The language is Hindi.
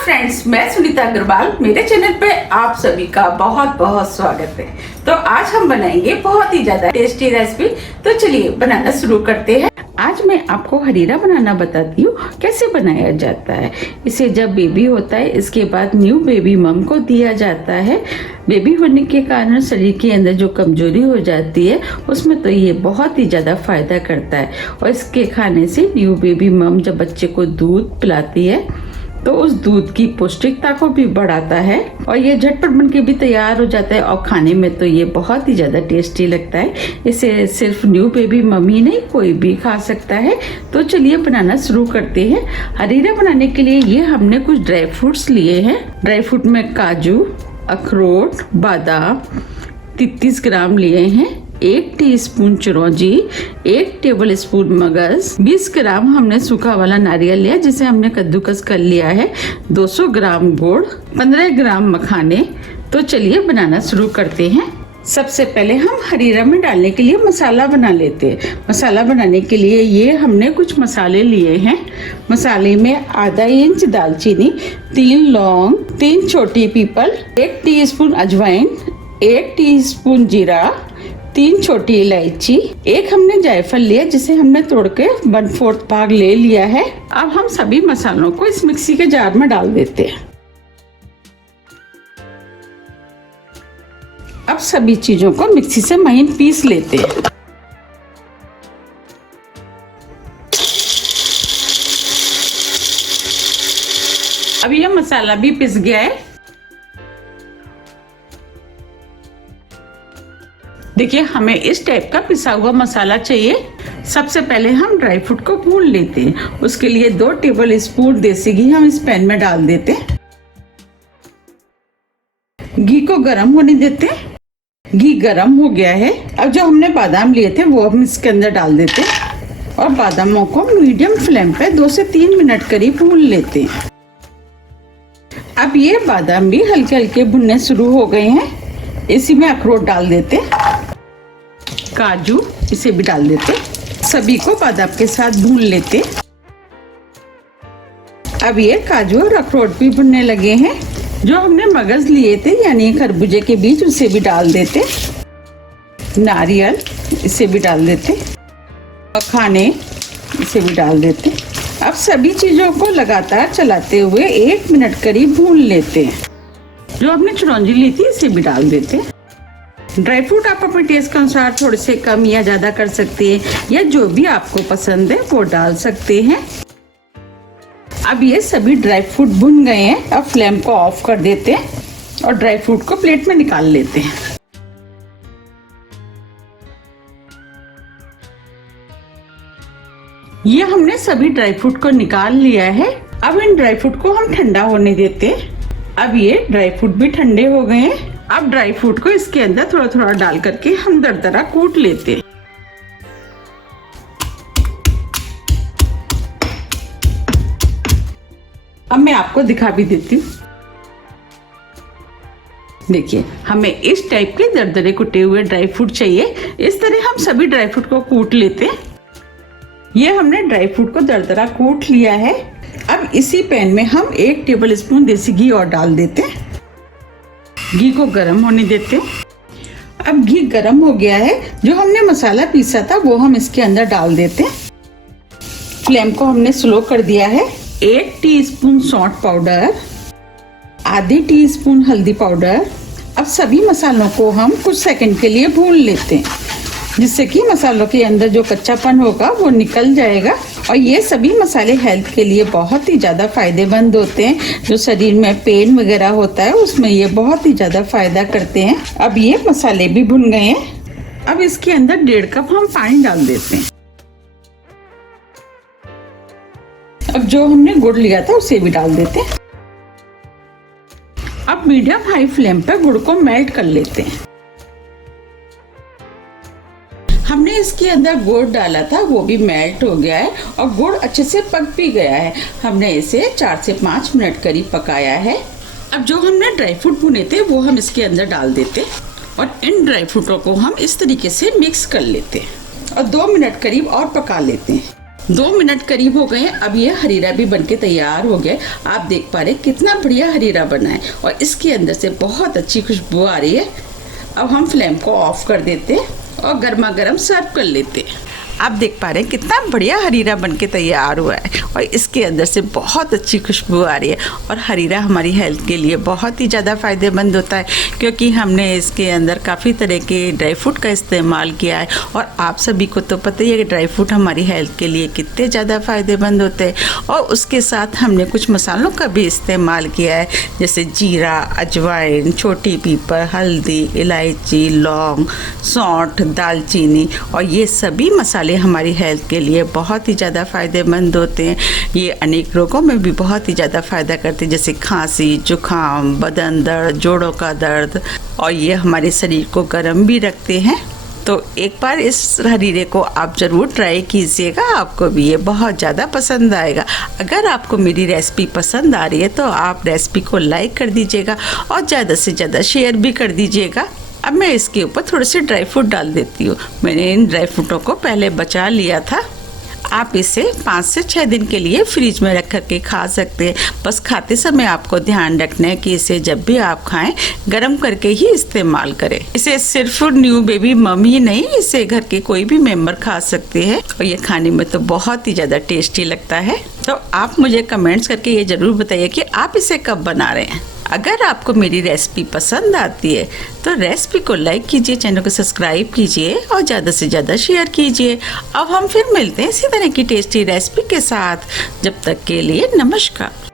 फ्रेंड्स, मैं सुनीता अग्रवाल। मेरे चैनल पे आप सभी का बहुत बहुत स्वागत है। तो आज हम बनाएंगे बहुत ही ज्यादा टेस्टी रेसिपी। तो चलिए बनाना शुरू करते हैं। आज मैं आपको हरीरा बनाना बताती हूँ कैसे बनाया जाता है। इसे जब बेबी होता है इसके बाद न्यू बेबी मम को दिया जाता है। बेबी होने के कारण शरीर के अंदर जो कमजोरी हो जाती है उसमें तो ये बहुत ही ज्यादा फायदा करता है। और इसके खाने से न्यू बेबी मम जब बच्चे को दूध पिलाती है तो उस दूध की पौष्टिकता को भी बढ़ाता है और ये झटपट बन के भी तैयार हो जाता है और खाने में तो ये बहुत ही ज़्यादा टेस्टी लगता है। इसे सिर्फ न्यू बेबी मम्मी नहीं कोई भी खा सकता है। तो चलिए बनाना शुरू करते हैं। हरीरा बनाने के लिए ये हमने कुछ ड्राई फ्रूट्स लिए हैं। ड्राई फ्रूट में काजू, अखरोट, बादाम 33 ग्राम लिए हैं, 1 टीस्पून चिरौंजी, 1 टेबल स्पून मगज, 20 ग्राम हमने सूखा वाला नारियल लिया जिसे हमने कद्दूकस कर लिया है, 200 ग्राम गुड़, 15 ग्राम मखाने। तो चलिए बनाना शुरू करते हैं। सबसे पहले हम हरीरा में डालने के लिए मसाला बना लेते हैं। मसाला बनाने के लिए ये हमने कुछ मसाले लिए हैं। मसाले में आधा इंच दालचीनी, 3 लौंग, 3 छोटी पीपल, 1 टीस्पून अजवाइन, 1 टीस्पून जीरा, 3 छोटी इलायची, 1 हमने जायफल लिया जिसे हमने तोड़ के 1/4 भाग ले लिया है। अब हम सभी मसालों को इस मिक्सी के जार में डाल देते हैं। अब सभी चीजों को मिक्सी से महीन पीस लेते हैं। अब यह मसाला भी पिस गया है। देखिए हमें इस टाइप का पिसा हुआ मसाला चाहिए। सबसे पहले हम ड्राई फ्रूट को भून लेते हैं। उसके लिए 2 टेबल स्पून देसी घी हम इस पैन में डाल देते हैं। घी को गर्म होने देते हैं। घी गर्म हो गया है। अब जो हमने बादाम लिए थे वो हम इसके अंदर डाल देते हैं और बादामों को मीडियम फ्लेम पे 2 से 3 मिनट करीब भून लेते हैं। अब ये बादाम भी हल्के हल्के भुनने शुरू हो गए हैं। इसी में अखरोट डाल देते हैं, काजू इसे भी डाल देते, सभी को बादाम के साथ भून लेते। अब ये काजू और अखरोट भी भुनने लगे हैं। जो हमने मगज लिए थे यानी खरबूजे के बीज उसे भी डाल देते, नारियल इसे भी डाल देते, मखाने इसे भी डाल देते। अब सभी चीजों को लगातार चलाते हुए 1 मिनट करीब भून लेते हैं। जो हमने चिरौंजी ली थी इसे भी डाल देते। ड्राई फ्रूट आप अपने टेस्ट के अनुसार थोड़े से कम या ज्यादा कर सकते हैं या जो भी आपको पसंद है वो डाल सकते हैं। अब ये सभी ड्राई फ्रूट भुन गए हैं। अब फ्लेम को ऑफ कर देते हैं और ड्राई फ्रूट को प्लेट में निकाल लेते हैं। ये हमने सभी ड्राई फ्रूट को निकाल लिया है। अब इन ड्राई फ्रूट को हम ठंडा होने देते हैं। अब ये ड्राई फ्रूट भी ठंडे हो गए हैं। अब ड्राई फ्रूट को इसके अंदर थोड़ा थोड़ा डाल करके हम दरदरा कूट लेते हैं। अब मैं आपको दिखा भी देती हूँ। देखिए हमें इस टाइप के दरदरे कुटे हुए ड्राई फ्रूट चाहिए। इस तरह हम सभी ड्राई फ्रूट को कूट लेते हैं। ये हमने ड्राई फ्रूट को दरदरा कूट लिया है। अब इसी पैन में हम 1 टेबल स्पून देसी घी और डाल देते हैं। घी को गर्म होने देते हैं। अब घी गर्म हो गया है। जो हमने मसाला पीसा था वो हम इसके अंदर डाल देते हैं। फ्लेम को हमने स्लो कर दिया है। 1 टीस्पून सौंठ पाउडर, आधी टीस्पून हल्दी पाउडर। अब सभी मसालों को हम कुछ सेकंड के लिए भून लेते हैं जिससे कि मसालों के अंदर जो कच्चापन होगा वो निकल जाएगा। और ये सभी मसाले हेल्थ के लिए बहुत ही ज़्यादा फायदेमंद होते हैं। जो शरीर में पेन वगैरह होता है उसमें ये बहुत ही ज़्यादा फायदा करते हैं। अब ये मसाले भी भुन गए हैं। अब इसके अंदर 1.5 कप हम पानी डाल देते हैं। अब जो हमने गुड़ लिया था उसे भी डाल देते हैं। अब मीडियम हाई फ्लेम पर गुड़ को मेल्ट कर लेते हैं। हमने इसके अंदर गुड़ डाला था वो भी मेल्ट हो गया है और गुड़ अच्छे से पक भी गया है। हमने इसे 4 से 5 मिनट करीब पकाया है। अब जो हमने ड्राई फ्रूट भुने थे वो हम इसके अंदर डाल देते और इन ड्राई फ्रूटों को हम इस तरीके से मिक्स कर लेते हैं और 2 मिनट करीब और पका लेते हैं। 2 मिनट करीब हो गए हैं। अब ये हरीरा भी बनके तैयार हो गया। आप देख पा रहे हैं कितना बढ़िया हरीरा बना है और इसके अंदर से बहुत अच्छी खुशबू आ रही है। अब हम फ्लेम को ऑफ कर देते हैं और गर्मा गर्म सर्व कर लेते हैं। आप देख पा रहे हैं कितना बढ़िया हरीरा बनके तैयार हुआ है और इसके अंदर से बहुत अच्छी खुशबू आ रही है। और हरीरा हमारी हेल्थ के लिए बहुत ही ज़्यादा फ़ायदेमंद होता है क्योंकि हमने इसके अंदर काफ़ी तरह के ड्राई फ्रूट का इस्तेमाल किया है। और आप सभी को तो पता ही है कि ड्राई फ्रूट हमारी हेल्थ के लिए कितने ज़्यादा फ़ायदेमंद होते हैं। और उसके साथ हमने कुछ मसालों का भी इस्तेमाल किया है, जैसे जीरा, अजवाइन, छोटी पीपल, हल्दी, इलायची, लौंग, सौंठ, दालचीनी। और ये सभी मसाले हमारी हेल्थ के लिए बहुत ही ज़्यादा फ़ायदेमंद होते हैं। ये अनेक रोगों में भी बहुत ही ज़्यादा फ़ायदा करते हैं, जैसे खांसी, जुकाम, बदन दर्द, जोड़ों का दर्द। और ये हमारे शरीर को गर्म भी रखते हैं। तो एक बार इस हरीरे को आप ज़रूर ट्राई कीजिएगा, आपको भी ये बहुत ज़्यादा पसंद आएगा। अगर आपको मेरी रेसिपी पसंद आ रही है तो आप रेसिपी को लाइक कर दीजिएगा और ज़्यादा से ज़्यादा शेयर भी कर दीजिएगा। अब मैं इसके ऊपर थोड़े से ड्राई फ्रूट डाल देती हूँ। मैंने इन ड्राई फ्रूटों को पहले बचा लिया था। आप इसे 5 से 6 दिन के लिए फ्रिज में रख कर के खा सकते हैं। बस खाते समय आपको ध्यान रखना है कि इसे जब भी आप खाएं गर्म करके ही इस्तेमाल करें। इसे सिर्फ न्यू बेबी मम ही नहीं, इसे घर के कोई भी मेंबर खा सकते हैं और ये खाने में तो बहुत ही ज़्यादा टेस्टी लगता है। तो आप मुझे कमेंट्स करके ये ज़रूर बताइए कि आप इसे कब बना रहे हैं। अगर आपको मेरी रेसिपी पसंद आती है तो रेसिपी को लाइक कीजिए, चैनल को सब्सक्राइब कीजिए और ज़्यादा से ज़्यादा शेयर कीजिए। अब हम फिर मिलते हैं इसी तरह की टेस्टी रेसिपी के साथ। जब तक के लिए नमस्कार।